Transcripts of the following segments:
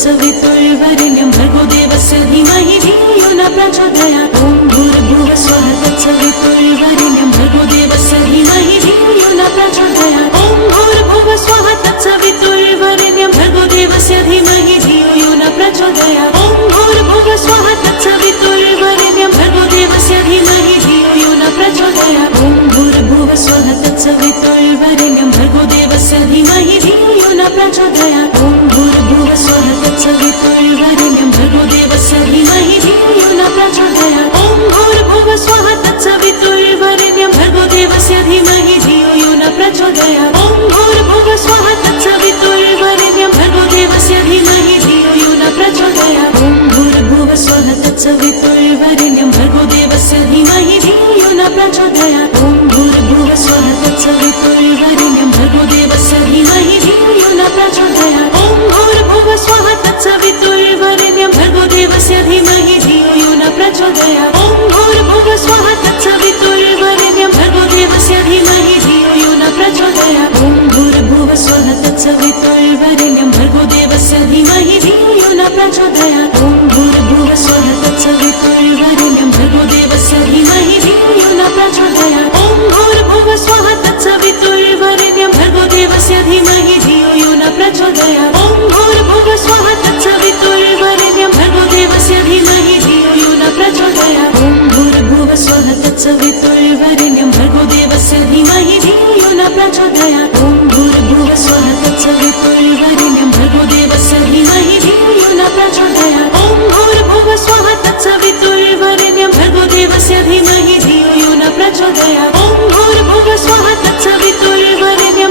तत्सवितुर्वरेण्यं भर्गो देवस्य धीमहि धियो यो न प्रचोदयात्। ॐ भूर्भुवः स्वः तत्सवितुर्वरेण्यं भर्गो देवस्य धीमहि धियो यो न प्रचोदयात्। ॐ भूर्भुवः स्वः तत्सवितुर्वरेण्यं भर्गो देवस्य धीमहि धियो यो न प्रचोदयात्। ॐ भूर्भुवः स्वः तत्सवितुर्वरेण्यं भर्गो देवस्य धीमहि धियो यो न प्रचोदयात्। ॐ भूर्भुवः स्वः तत्सवितुर्वरेण्यं भर्गो देवस्य धीमहि धियो यो न प्रचोदयात्। ॐ भूर्भुवः स्वः तत्सवितुर्वरेण्यं भर्गो देवस्य धीमहि धियो यो न प्रचोदयात्। ॐ भूर्भुवः स्वः तत्सवितुर्वरेण्यं भर्गो देवस्य धीमहि धियो यो न प्रचोदयात्। ॐ भूर्भुवः स्वः तत्सवितुर्वरेण्यं भर्गो देवस्य धीमहि धियो यो न प्रचोदयात्। ॐ भूर्भुवः स्वः तत्सवितुर्वरेण्यं भर्गो देवस्य धीमहि धियो यो न प्रचोदयात्। ॐ भूर्भुवः स्वः तत्सवितुर्वरेण्यं भर्गो देवस्य धीमहि धियो यो न प्रचोदयात्। ॐ भूर्भुवः स्वः तत्सवितुर्वरेण्यं भर्गो देवस्य धीमहि धियो यो न प्रचोदयात्। ॐ भूर्भुवः स्वः तत्सवितुर्वरेण्यं भर्गो देवस्य धीमहि धियो यो न प्रचोदयात्। ॐ भूर्भुवः स्वः तत्सवितुर्वरेण्यं भर्गो देवस्य धीमहि धियो यो न प्रचोदयात्। ॐ भूर्भुवः स्वः तत्सवितुर्वरेण्यं भर्गो देवस्य धीमहि धियो यो न प्रचोदयात्। ॐ भूर्भुवः स्वः तत्सवितुर्वरेण्यं भर्गो देवस्य धीमहि धियो यो न प्रचोदयात्। ॐ भूर्भुवः स्वः तत्सवितुर्वरेण्यं भर्गो देवस्य धीमहि धियो यो न प्रचोदयात्। ॐ भूर्भुवः स्वः तत्सवितुर्वरेण्यं भर्गो देवस्य धीमहि धियो यो न प्रचोदयात्। ॐ भूर्भुवः स्वः तत्सवितुर्वरेण्यं भर्गो देवस्य धीमहि धियो यो न प्रचोदयात्। ॐ भूर्भुवः स्वः तत्सवितुर्वरेण्यं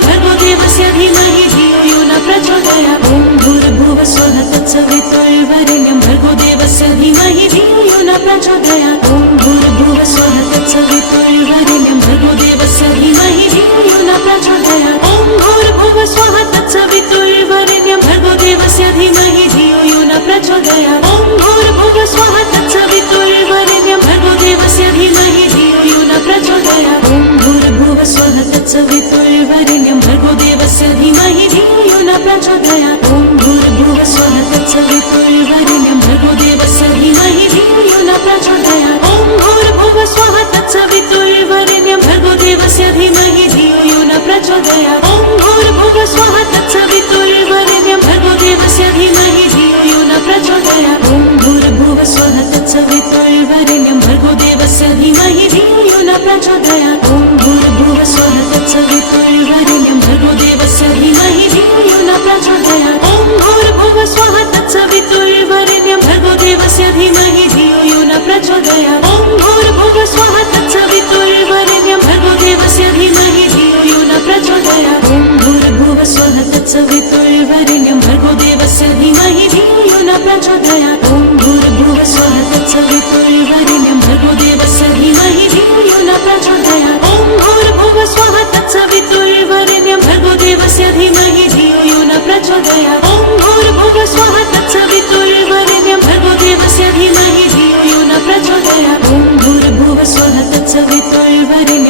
भर्गो देवस्य धीमहि धियो यो न प्रचोदयात्। ॐ भूर्भुवः स्वः तत्सवितुर्वरेण्यं भर्गो देवस्य धीमहि धियो यो न प्रचोदयात्। ॐ भूर्भुवः स्वः तत्सवितुर्वरेण्यं भर्गो देवस्य धीमहि धियो यो न प्रचोदयात्। ॐ भूर्भुवः स्वः तत्सवितुर्वरेण्यं भर्गो देवस्य धीमहि धियो यो न प्रचोदयात्। ॐ भूर्भुवः स्वः तत्सवितुर्वरेण्यं भर्गो देवस्य धीमहि धियो यो न प्रचोदयात्। ॐ भूर्भुवः स्वः तत्सवितुर्वरेण्यं भर्गो देवस्य धीमहि धियो यो न प्रचोदयात्। ॐ भूर्भुवः स्वः तत्सवितुर्वरेण्यं भर्गो देवस्य धीमहि धियो यो न प्रचोदयात्। ॐ भूर्भुवः स्वः तत्सवितुर्वरेण्यं भर्गो देवस्य धीमहि धियो यो न प्रचोदयात्। ॐ भूर्भुवः स्वः तत्सवितुर्वरेण्यं भर्गो देवस्य धीमहि धियो यो न प्रचोदयात्। ॐ भूर्भुवः स्वः तत्सवितुर्वरेण्यं भर्गो देवस्य धीमहि धियो यो न प्रचोदयात्। ॐ भूर्भुवः स्वः तत्सवितुर्वरेण्यं भर्गो देवस्य धीमहि धियो यो न प्रचोदयात्। ॐ भूर्भुवः स्वः तत्सवितुर्वरेण्यं भर्गो देवस्य धीमहि धियो यो न प्रचोदयात्। ॐ भूर्भुवः स्वः तत्सवितुर्वरेण्यं भर्गो देवस्य धीमहि धियो यो न प्रचोदयात्। ॐ भूर्भुवः स्वः तत्सवितुर्वरेण्यं भर्गो देवस्य धीमहि धियो यो न प्रचोदयात्। ॐ भूर्भुवः स्वः तत्सवितुर्वरेण्यं भर्गो देवस्य धीमहि धियो यो न प्रचोदयात्। ॐ भूर्भुवः स्वः तत्सवितुर्वरेण्यं भर्गो देवस्य धीमहि धियो यो न प्रचोदयात्। ॐ भूर्भुवः स्वः तत्सवितुर्वरेण्यं भर्गो देवस्य धीमहि धियो यो न प्रचोदयात्। ॐ भूर्भुवः स्वः तत्सवितुर्वरेण्यं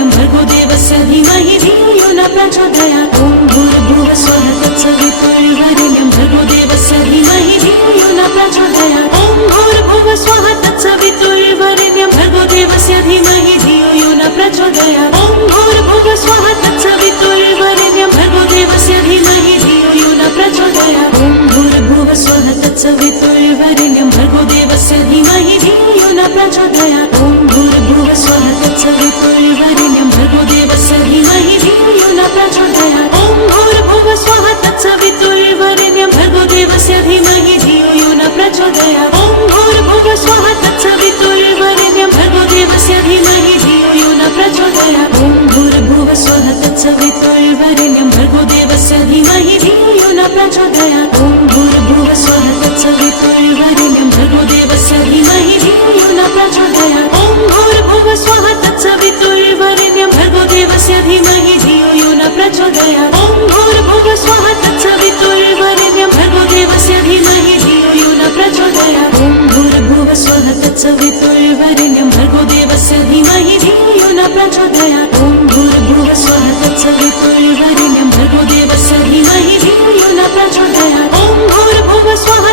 भर्गो देवस्य धीमहि धियो यो न प्रचोदयात्। ॐ भूर्भुवः स्वः तत्सवितुर्वरेण्यं भर्गो देवस्य धीमहि धियो यो न प्रचोदयात्। ॐ भूर्भुवः स्वः तत्सवितुर्वरेण्यं भर्गो देवस्य धीमहि धियो यो न प्रचोदयात्। ॐ भूर्भुवः स्वः तत्सवितुर्वरेण्यं भर्गो देवस्य धीमहि धियो यो न प्रचोदयात्। ॐ भूर्भुवः स्वः तत्सवितुर्वरेण्यं भर्गो देवस्य धीमहि धियो यो न प्रचोदयात्। ॐ भूर्भुवः स्वः तत्सवितुर्वरेण्यं भर्गो देवस्य धीमहि धियो यो न प्रचोदयात्। ॐ भूर्भुवः स्वः तत्सवितुर्वरेण्यं भर्गो देवस्य धीमहि धियो यो न प्रचोदयात्। ॐ भूर्भुवः स्वः तत्सवितुर्वरेण्यं भर्गो देवस्य धीमहि धियो यो न प्रचोदयात्। ॐ भूर्भुवः स्वः तत्सवितुर्वरेण्यं भर्गो देवस्य धीमहि धियो यो न प्रचोदयात्। ॐ भूर्भुवः स्वः तत्सवितुर्वरेण्यं भर्गो देवस्य धीमहि धियो यो न प्रचोदयात्। ॐ भूर्भुवः स्वः तत्सवितुर्वरेण्यं भर्गो देवस्य धीमहि धियो यो न प्रचोदयात्। ॐ भूर्भुवः स्वः तत्सवितुर्वरेण्यं भर्गो देवस्य धीमहि धियो यो न प्रचोदयात्। ॐ भूर्भुवः स्वः तत्सवितुर्वरेण्यं भर्गो देवस्य धीमहि धियो यो न प्रचोदयात्। ॐ भूर्भुवः स्वः तत्सवितुर्वरेण्यं भर्गो देवस्य धीमहि धियो यो न प्रचोदयात्। ॐ भूर्भुवः स्वः तत्सवितुर्वरेण्यं भर्गो देवस्य धीमहि धियो यो न प्रचोदयात्। ॐ भूर्भुवः स्वः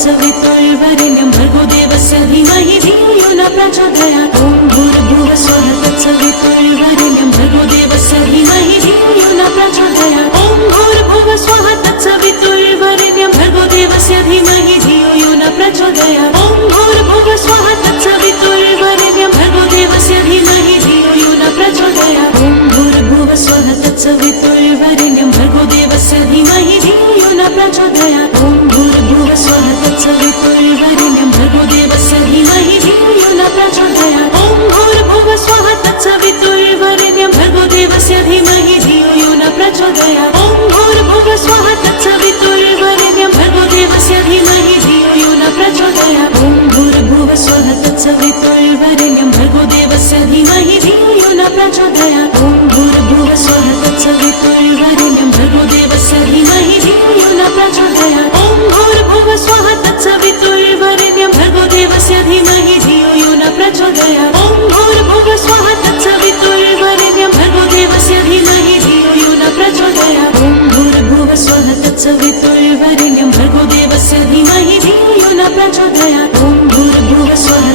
तत्सवितुर्वरेण्यं भर्गो देवस्य धीमहि धियो न प्रचोदयात् ॐ भूर्भुवः स्वः तत्सवितुर्वरेण्यं भर्गो देवस्य धीमहि धियो न प्रचोदयात् ॐ भूर्भुवः स्वः तत्सवितुर्वरेण्यं भर्गो देवस्य धीमहि धियो न प्रचोदयात् ॐ भूर्भुवः स्वः तत्सवितुर्वरेण्यं भर्गो देवस्य धीमहि धियो न प्रचोदयात् ॐ भूर्भुवः स्वः तत्सवितुर्वरेण्यं भर्गो देवस्य धीमहि धियो न प्रचोदयात् ॐ भूर्भुवः स्वः तत्सवितुर्वरेण्यं भर्गो देवस्य धीमहि धियो न प्रचोदयात् ॐ भूर्भुवः स्वः तत्सवितुर्वरेण्यं भर्गो देवस्य धीमहि धियो न प्रचोदयात् ॐ भूर्भुवः स्वः तत्सवितुर्वरेण्यं भर्गो देवस्य धीमहि धियो न प्रचोदयात् ॐ भूर्भुवः स्वः तत्सवितुर्वरेण्यं भर्गो देवस्य धीमहि धियो न प्रचोदयात् ॐ भूर्भुवः स्वः तत्सवितुर्वरेण्यं भर्गो देवस्य धीमहि धियो न प्रचोदयात् ॐ भूर्भुवः स्वः तत्सवितुर्वरेण्यं भर्गो देवस्य धीमहि धियो न प्रचोदयात् ॐ भूर्भुवः स्वः तत्सवितुर्वरेण्यं भर्गो देवस्य धीमहि धियो न प्रचोदयात् ॐ भूर्भुवः स्वः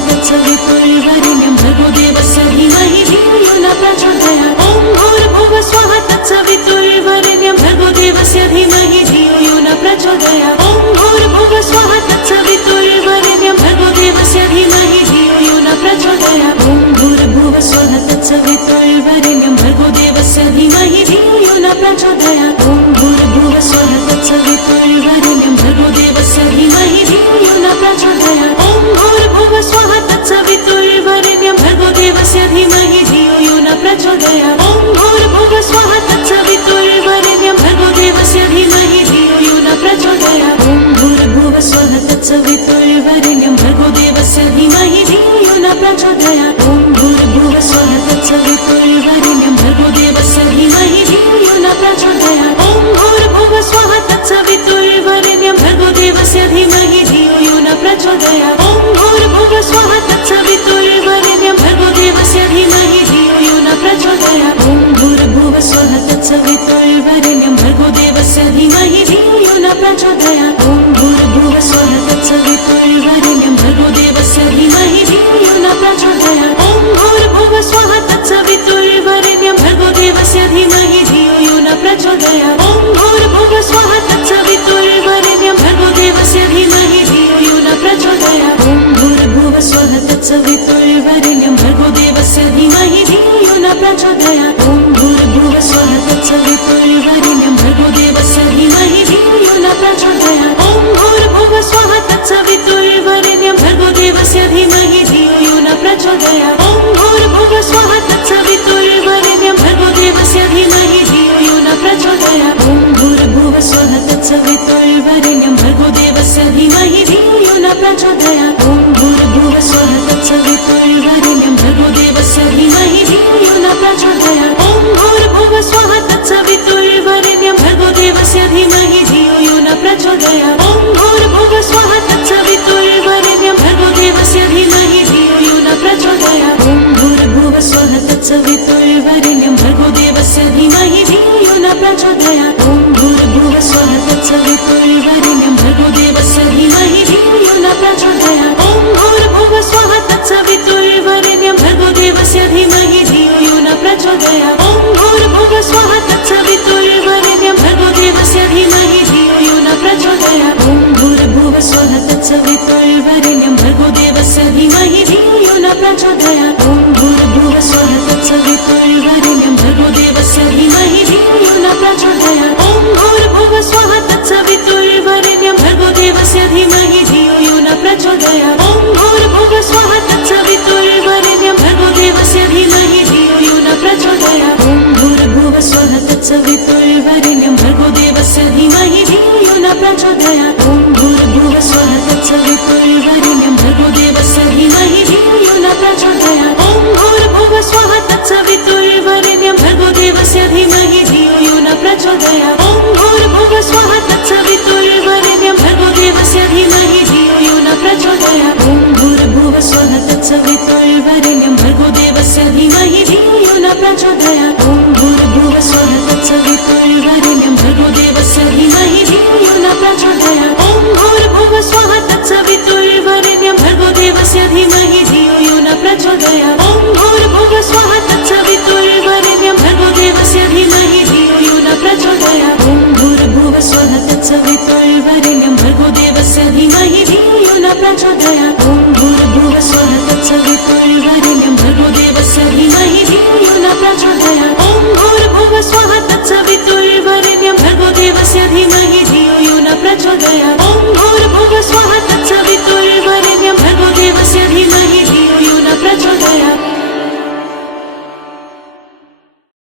तत्सवितुर्वरेण्यं भर्गो देवस्य धीमहि धियो न प्रचोदयात् ॐ भूर्भुवः स्वः तत्सवितुर्वरेण्यं भर्गो देवस्य धीमहि धियो न प्रचोदयात् ॐ भूर्भुवः स्वः तत्सवितुर्वरेण्यं भर्गो देवस्य धीमहि धियो न प्रचोदयात् ॐ भूर्भुवः स्वः तत्सवितुर्वरेण्यं भर्गो देवस्य धीमहि धियो न प्रचोदयात् ॐ भूर्भुवः स्वः तत्सवितुर्वरेण्यं भर्गो देवस्य धीमहि धियो न प्रचोदयात् ॐ भूर्भुवः स्वः तत्सवितुर्वरेण्यं भर्गो देवस्य धीमहि धियो न प्रचोदयात् ॐ भूर्भुवः स्वः तत्सवितुर्वरेण्यं भर्गो देवस्य धीमहि धियो न प्रचोदयात् ॐ भूर्भुवः स्वः तत्सवितुर्वरेण्यं भर्गो देवस्य धीमहि धियो न प्रचोदयात् ॐ भूर्भुवः स्वः तत्सवितुर्वरेण्यं भर्गो देवस्य धीमहि धियो न प्रचोदयात् ॐ भूर्भुवः स्वः तत्सवितुर्वरेण्यं भर्गो देवस्य धीमहि धियो न प्रचोदयात् ॐ भूर्भुवः स्वः तत्सवितुर्वरेण्यं भर्गो देवस्य धीमहि धियो न प्रचोदयात् ॐ भूर्भुवः स्वः तत्सवितुर्वरेण्यं भर्गो देवस्य धीमहि धियो न प्रचोदयात् ॐ भूर्भुवः स्वः तत्सवितुर्वरेण्यं भर्गो देवस्य धीमहि धियो न प्रचोदयात् ॐ भूर्भुवः स्वः तत्सवितुर्वरेण्यं भर्गो देवस्य धीमहि धियो न प्रचोदयात् ॐ भूर्भुवः स्वः तत्सवितुर्वरेण्यं भर्गो देवस्य धीमहि धियो न प्रचोदयात् ॐ भूर्भुवः स्वः तत्सवितुर्वरेण्यं भर्गो देवस्य धीमहि धियो न प्रचोदयात् ॐ भूर्भुवः स्वः तत्सवितुर्वरेण्यं भर्गो देवस्य धीमहि धियो न प्रचोदयात् ॐ भूर्भुवः स्वः तत्सवितुर्वरेण्यं भर्गो देवस्य धीमहि धियो न प्रचोदयात् ॐ भूर्भुवः स्वः तत्सवितुर्वरेण्यं भर्गो देवस्य धीमहि धियो न प्रचोदयात् ॐ भूर्भुवः स्वः तत्सवितुर्वरेण्यं भर्गो देवस्य धीमहि धियो न प्रचोदयात् ॐ भूर्भुवः स्वः तत्सवितुर्वरेण्यं भर्गो देवस्य धीमहि धियो न प्रचोदयात् ॐ भूर्भुवः स्वः तत्सवितुर्वरेण्यं भर्गो देवस्य धीमहि धियो न प्रचोदयात् ॐ भूर्भुवः स्वः तत्सवितुर्वरेण्यं भर्गो देवस्य धीमहि धियो न प्रचोदयात् ॐ भूर्भुवः स्वः तत्सवितुर्वरेण्यं भर्गो देवस्य धीमहि धियो न प्रचोदयात् ॐ भूर्भुवः स्वः तत्सवितुर्वरेण्यं भर्गो देवस्य धीमहि धियो न प्रचोदयात् ॐ भूर्भुवः स्वः तत्सवितुर्वरेण्यं भर्गो देवस्य धीमहि धियो न प्रचोदयात् ॐ भूर्भुवः स्वः तत्सवितुर्वरेण्यं भर्गो देवस्य धीमहि धियो न प्रचोदयात् ॐ भूर्भुवः स्वः तत्सवितुर्वरेण्यं भर्गो देवस्य धीमहि धियो न प्रचोदयात् ॐ भूर्भुवः स्वः तत्सवितुर्वरेण्यं भर्गो देवस्य धीमहि धियो न प्रचोदयात् ॐ भूर्भुवः स्वः तत्सवितुर्वरेण्यं भर्गो देवस्य धीमहि धियो न प्रचोदयात् ॐ भूर्भुवः स्वः तत्सवितुर्वरेण्यं भर्गो देवस्य धीमहि धियो न प्रचोदयात् ॐ भूर्भुवः स्वः तत्सवितुर्वरेण्यं भर्गो देवस्य धीमहि धियो न प्रचोदयात् ॐ भूर्भुवः स्वः तत्सवितुर्वरेण्यं भर्गो देवस्य धीमहि धियो न प्रचोदयात् ॐ भूर्भुवः स्वः तत्सवितुर्वरेण्यं भर्गो देवस्य धीमहि धियो न प्रचोदयात् ॐ भूर्भुवः स्वः तत्सवितुर्वरेण्यं भर्गो देवस्य धीमहि धियो न प्रचोदयात् ॐ भूर्भुवः स्वः तत्सवितुर्वरेण्यं भर्गो देवस्य धीमहि धियो न प्रचोदयात् ॐ भूर्भुवः स्वः तत्सवितुर्वरेण्यं भर्गो देवस्य धीमहि धियो न प्रचोदयात् ॐ भूर्भुवः स्वः तत्सवितुर्वरेण्यं भर्गो देवस्य धीमहि धियो न प्रचोदयात् ॐ भूर्भुवः स्वः तत्सवितुर्वरेण्यं भर्गो देवस्य धीमहि धियो यो न प्रचोदयात् ॐ भूर्भुवः स्वः तत्सवितुर्वरेण्यं भर्गो देवस्य धीमहि धियो यो न प्रचोदयात् ॐ भूर्भुवः स्वः तत्सवितुर्वरेण्यं भर्गो देवस्य धीमहि धियो यो न प्रचोदयात्